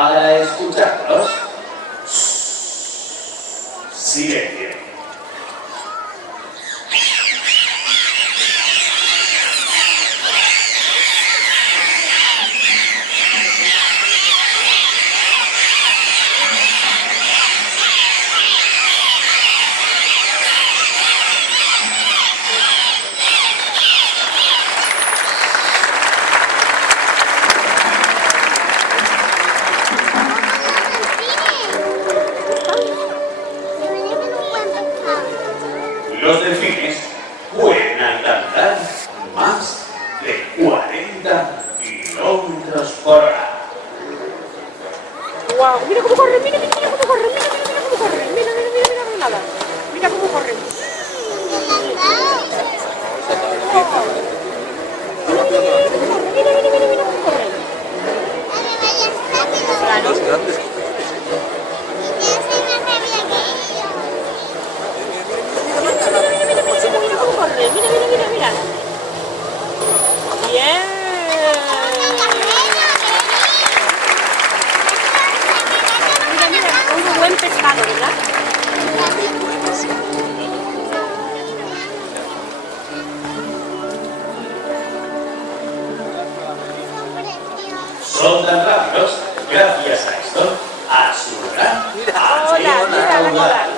Para escucharlos, silencio. Los delfines pueden alcanzar más de 40 kilómetros por hora. ¡Guau! Mira cómo corre, mira cómo corre, mira cómo corre, mira nada. Mira cómo corre. Mira cómo corre. Claro. Mira. Bien. Mira, un buen pescado, ¿verdad? Son tan rápidos gracias a esto, a su gran Hola, mira la cola.